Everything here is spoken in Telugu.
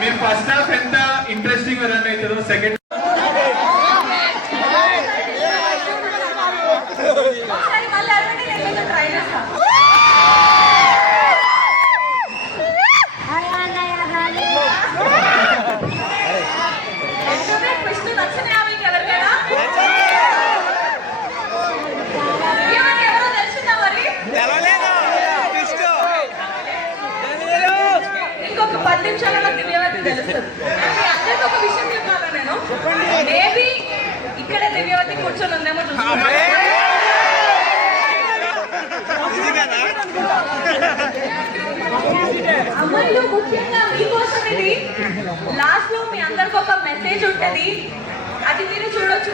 మీరు ఫస్ట్ హాఫ్ ఎంత ఇంట్రెస్టింగ్ రన్ అవుతుందో సెకండ్ ఇంకొక 10 నిమిషాలలో దివ్యవతి తెలుస్తుంది. అందరికి ఒక విషయం చెప్పాలా నేను? మేబీ ఇక్కడ దివ్యవతి కూర్చొని ఉందేమో అమ్మాయిలు ముఖ్యంగా మీకోసం ఇది లాస్ట్ లో మీ అందరికి ఒక మెసేజ్ ఉంటది, అది మీరు చూడొచ్చు.